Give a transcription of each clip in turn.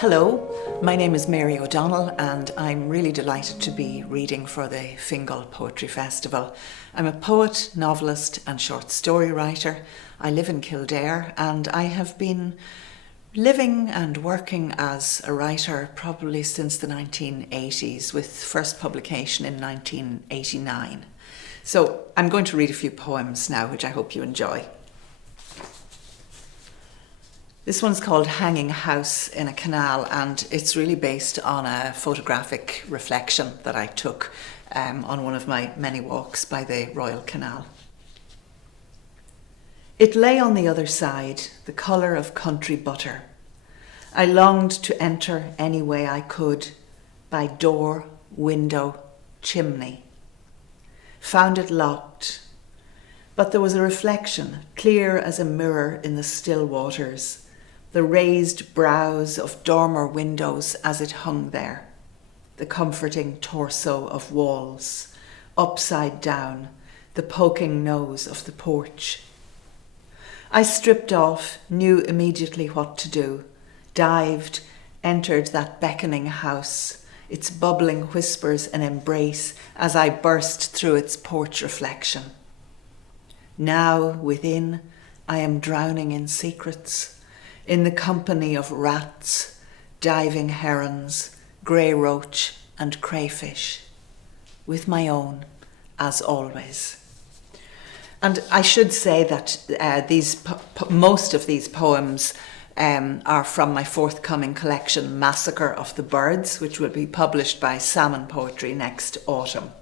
Hello, my name is Mary O'Donnell and I'm really delighted to be reading for the Fingal Poetry Festival. I'm a poet, novelist and short story writer. I live in Kildare and I have been living and working as a writer probably since the 1980s, with first publication in 1989. So I'm going to read a few poems now, which I hope you enjoy. This one's called Hanging House in a Canal, and it's really based on a photographic reflection that I took on one of my many walks by the Royal Canal. It lay on the other side, the colour of country butter. I longed to enter any way I could, by door, window, chimney. Found it locked, but there was a reflection, clear as a mirror in the still waters, the raised brows of dormer windows as it hung there, the comforting torso of walls, upside down, the poking nose of the porch. I stripped off, knew immediately what to do, dived, entered that beckoning house, its bubbling whispers an embrace as I burst through its porch reflection. Now, within, I am drowning in secrets, in the company of rats, diving herons, grey roach and crayfish, with my own, as always. And I should say that most of these poems are from my forthcoming collection, Massacre of the Birds, which will be published by Salmon Poetry next autumn.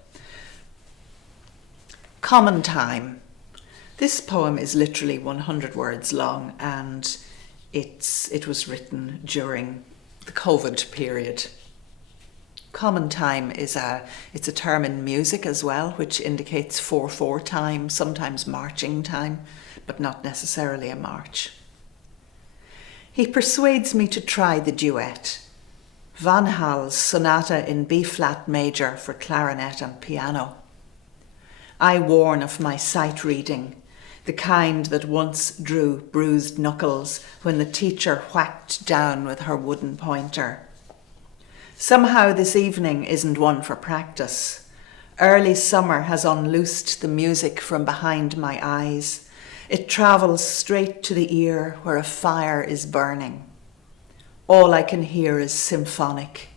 Common Time. This poem is literally 100 words long, and it was written during the COVID period. Common time it's a term in music as well, which indicates 4/4 time, sometimes marching time, but not necessarily a march. He persuades me to try the duet. Van Hal's sonata in B-flat major for clarinet and piano. I warn of my sight reading, the kind that once drew bruised knuckles when the teacher whacked down with her wooden pointer. Somehow this evening isn't one for practice. Early summer has unloosed the music from behind my eyes. It travels straight to the ear where a fire is burning. All I can hear is symphonic,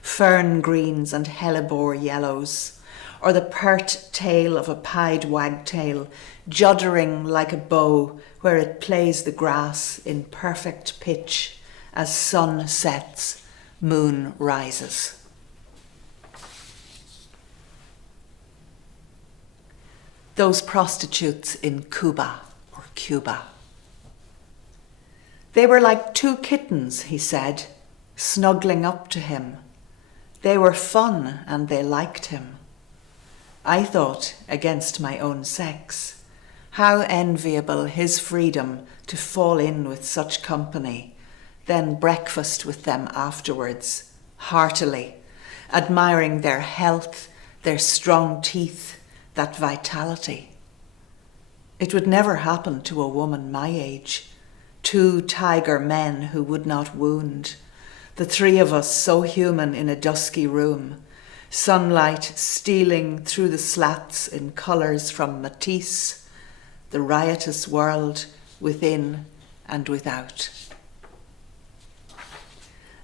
fern greens and hellebore yellows, or the pert tail of a pied wagtail juddering like a bow where it plays the grass in perfect pitch as sun sets, moon rises. Those prostitutes in Cuba. They were like two kittens, he said, snuggling up to him. They were fun and they liked him. I thought, against my own sex, how enviable his freedom to fall in with such company, then breakfast with them afterwards, heartily, admiring their health, their strong teeth, that vitality. It would never happen to a woman my age, two tiger men who would not wound, the three of us so human in a dusky room, sunlight stealing through the slats in colours from Matisse, the riotous world within and without.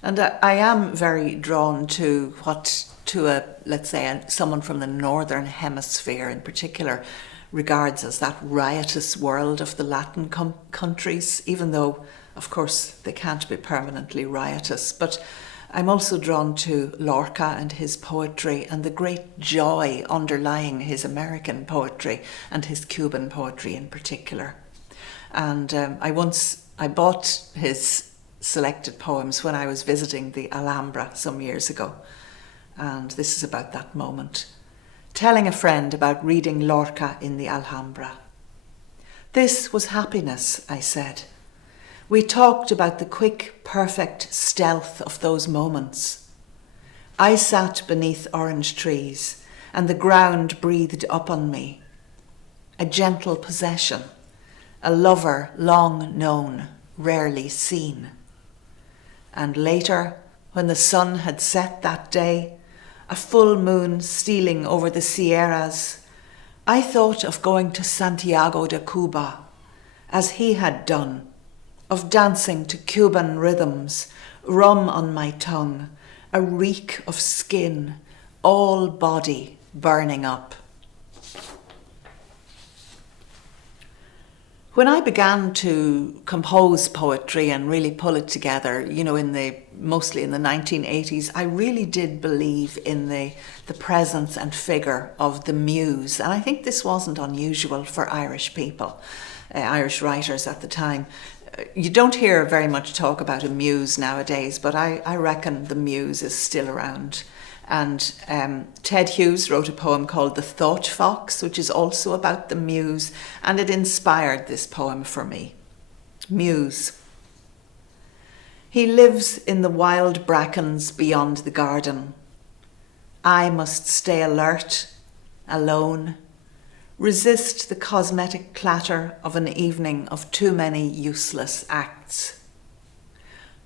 And I am very drawn to someone from the Northern Hemisphere in particular regards as that riotous world of the Latin countries, even though, of course, they can't be permanently riotous. But I'm also drawn to Lorca and his poetry and the great joy underlying his American poetry and his Cuban poetry in particular. And I bought his selected poems when I was visiting the Alhambra some years ago. And this is about that moment. Telling a friend about reading Lorca in the Alhambra. This was happiness, I said. We talked about the quick, perfect stealth of those moments. I sat beneath orange trees, and the ground breathed up on me. A gentle possession, a lover long known, rarely seen. And later, when the sun had set that day, a full moon stealing over the Sierras, I thought of going to Santiago de Cuba, as he had done, of dancing to Cuban rhythms, rum on my tongue, a reek of skin, all body burning up. When I began to compose poetry and really pull it together, mostly in the 1980s, I really did believe in the presence and figure of the muse. And I think this wasn't unusual for Irish people, Irish writers at the time. You don't hear very much talk about a muse nowadays, but I reckon the muse is still around. And Ted Hughes wrote a poem called The Thought Fox, which is also about the muse, and it inspired this poem for me. Muse. He lives in the wild brackens beyond the garden. I must stay alert, alone, resist the cosmetic clatter of an evening of too many useless acts.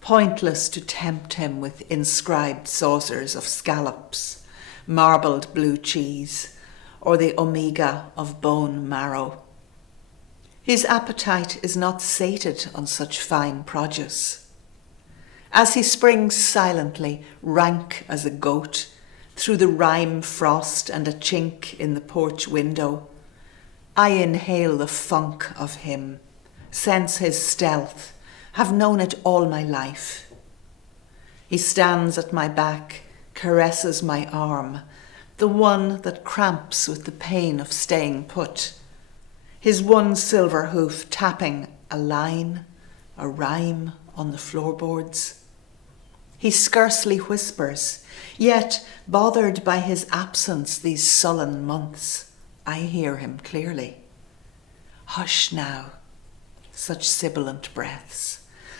Pointless to tempt him with inscribed saucers of scallops, marbled blue cheese, or the omega of bone marrow. His appetite is not sated on such fine produce. As he springs silently, rank as a goat, through the rime frost and a chink in the porch window, I inhale the funk of him, sense his stealth, have known it all my life. He stands at my back, caresses my arm, the one that cramps with the pain of staying put, his one silver hoof tapping a line, a rhyme on the floorboards. He scarcely whispers, yet, bothered by his absence these sullen months, I hear him clearly. Hush now, such sibilant breaths.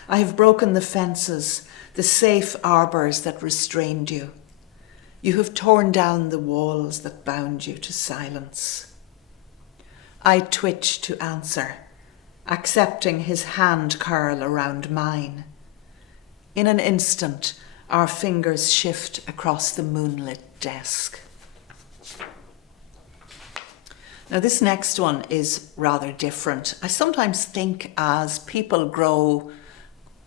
I have broken the fences, the safe arbours that restrained you. You have torn down the walls that bound you to silence. I twitch to answer, accepting his hand curl around mine. In an instant, our fingers shift across the moonlit desk. Now, this next one is rather different. I sometimes think as people grow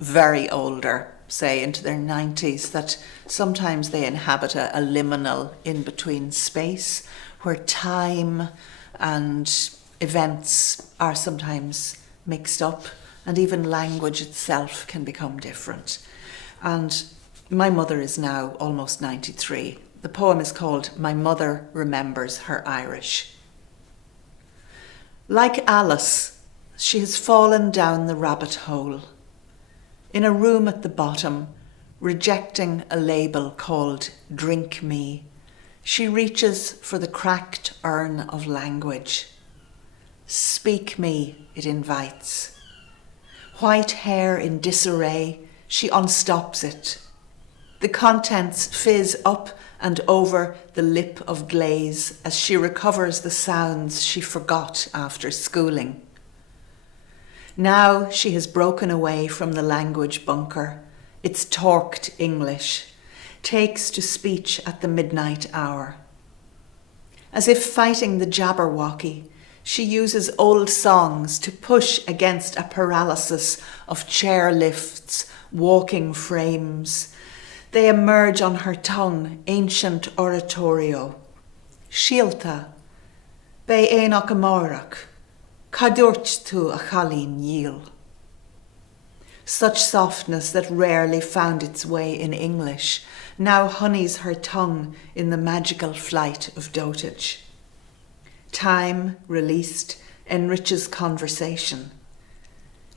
very older, say into their 90s, that sometimes they inhabit a liminal in-between space where time and events are sometimes mixed up, and even language itself can become different. And my mother is now almost 93. The poem is called My Mother Remembers Her Irish. Like Alice, she has fallen down the rabbit hole. In a room at the bottom, rejecting a label called Drink Me, she reaches for the cracked urn of language. Speak me, it invites. White hair in disarray, she unstops it. The contents fizz up and over the lip of glaze as she recovers the sounds she forgot after schooling. Now she has broken away from the language bunker, its torqued English, takes to speech at the midnight hour. As if fighting the Jabberwocky, she uses old songs to push against a paralysis of chair lifts, walking frames. They emerge on her tongue, ancient oratorio. Shielta, be éach amárach, cadúirt tú a chalín níl. Such softness that rarely found its way in English now honeys her tongue in the magical flight of dotage. Time, released, enriches conversation.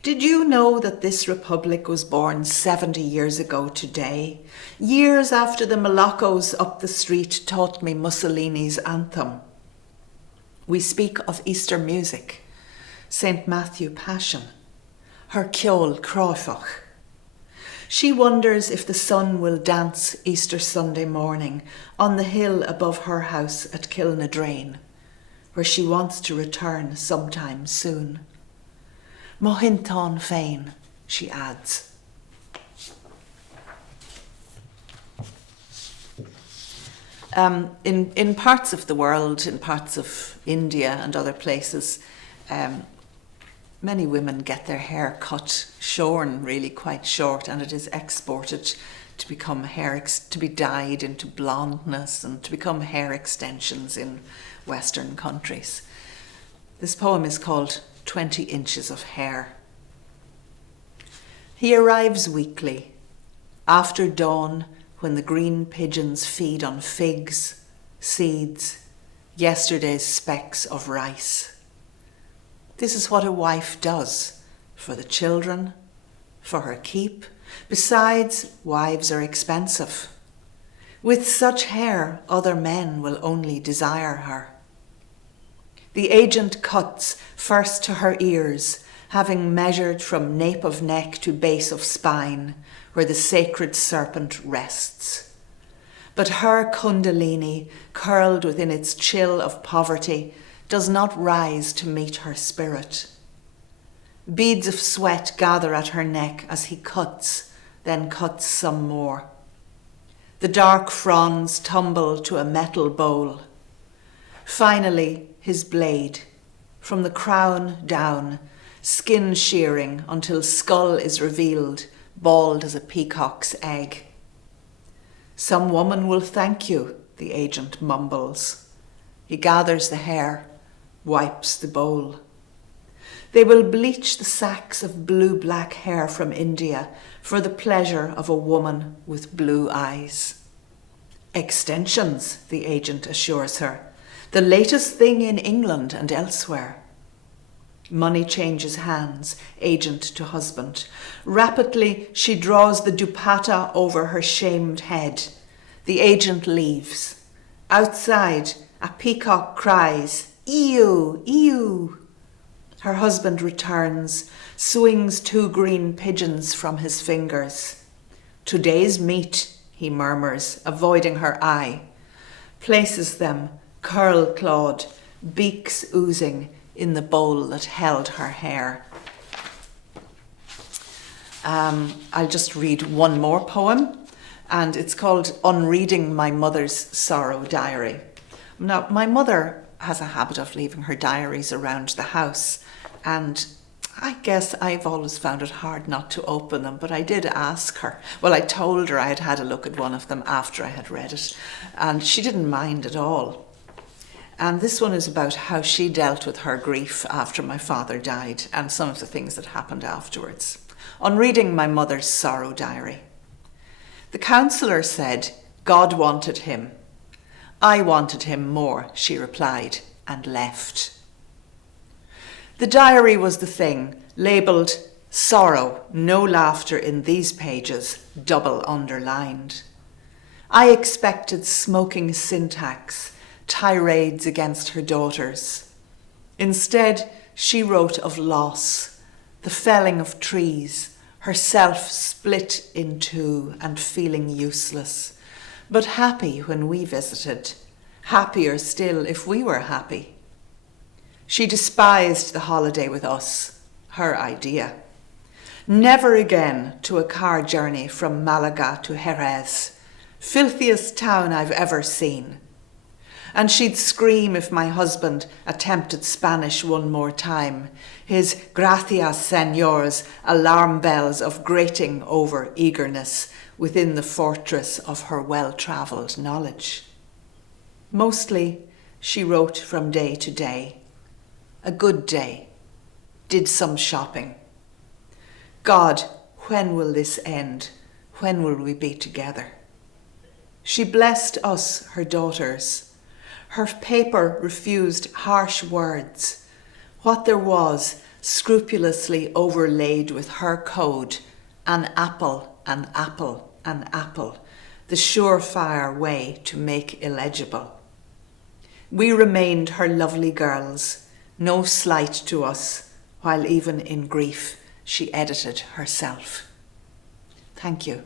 Did you know that this republic was born 70 years ago today, years after the Moloccos up the street taught me Mussolini's anthem? We speak of Easter music, St. Matthew Passion, her ceol cráifach. She wonders if the sun will dance Easter Sunday morning on the hill above her house at Kilnadrain, where she wants to return sometime soon. Mohinton féin, she adds. In parts of the world, in parts of India and other places, many women get their hair cut, shorn really quite short, and it is exported to become to be dyed into blondness and to become hair extensions in Western countries. This poem is called 20 Inches of Hair. He arrives weekly, after dawn, when the green pigeons feed on figs, seeds, yesterday's specks of rice. This is what a wife does for the children, for her keep. Besides, wives are expensive. With such hair, other men will only desire her. The agent cuts first to her ears, having measured from nape of neck to base of spine, where the sacred serpent rests. But her kundalini, curled within its chill of poverty, does not rise to meet her spirit. Beads of sweat gather at her neck as he cuts, then cuts some more. The dark fronds tumble to a metal bowl. Finally, his blade, from the crown down, skin shearing until skull is revealed, bald as a peacock's egg. Some woman will thank you, the agent mumbles. He gathers the hair, wipes the bowl. They will bleach the sacks of blue-black hair from India for the pleasure of a woman with blue eyes. Extensions, the agent assures her, the latest thing in England and elsewhere. Money changes hands, agent to husband. Rapidly, she draws the dupatta over her shamed head. The agent leaves. Outside, a peacock cries, "Ew, ew." Her husband returns, swings 2 green pigeons from his fingers. "Today's meat," he murmurs, avoiding her eye. Places them, curl-clawed, beaks oozing, in the bowl that held her hair. I'll just read one more poem, and it's called Unreading My Mother's Sorrow Diary. Now, my mother has a habit of leaving her diaries around the house, and I guess I've always found it hard not to open them, but I did ask her. Well, I told her I had had a look at one of them after I had read it, and she didn't mind at all. And this one is about how she dealt with her grief after my father died and some of the things that happened afterwards. On reading my mother's sorrow diary. The counsellor said God wanted him. I wanted him more, she replied, and left. The diary was the thing, labelled sorrow, no laughter in these pages, double underlined. I expected smoking syntax, tirades against her daughters. Instead, she wrote of loss, the felling of trees, herself split in 2 and feeling useless, but happy when we visited, happier still if we were happy. She despised the holiday with us, her idea. Never again to a car journey from Malaga to Jerez, filthiest town I've ever seen. And she'd scream if my husband attempted Spanish one more time, his gracias señors alarm bells of grating over eagerness within the fortress of her well-travelled knowledge. Mostly, she wrote from day to day. A good day. Did some shopping. God, when will this end? When will we be together? She blessed us, her daughters. Her paper refused harsh words. What there was, scrupulously overlaid with her code, an apple, an apple, an apple, the surefire way to make illegible. We remained her lovely girls, no slight to us, while even in grief she edited herself. Thank you.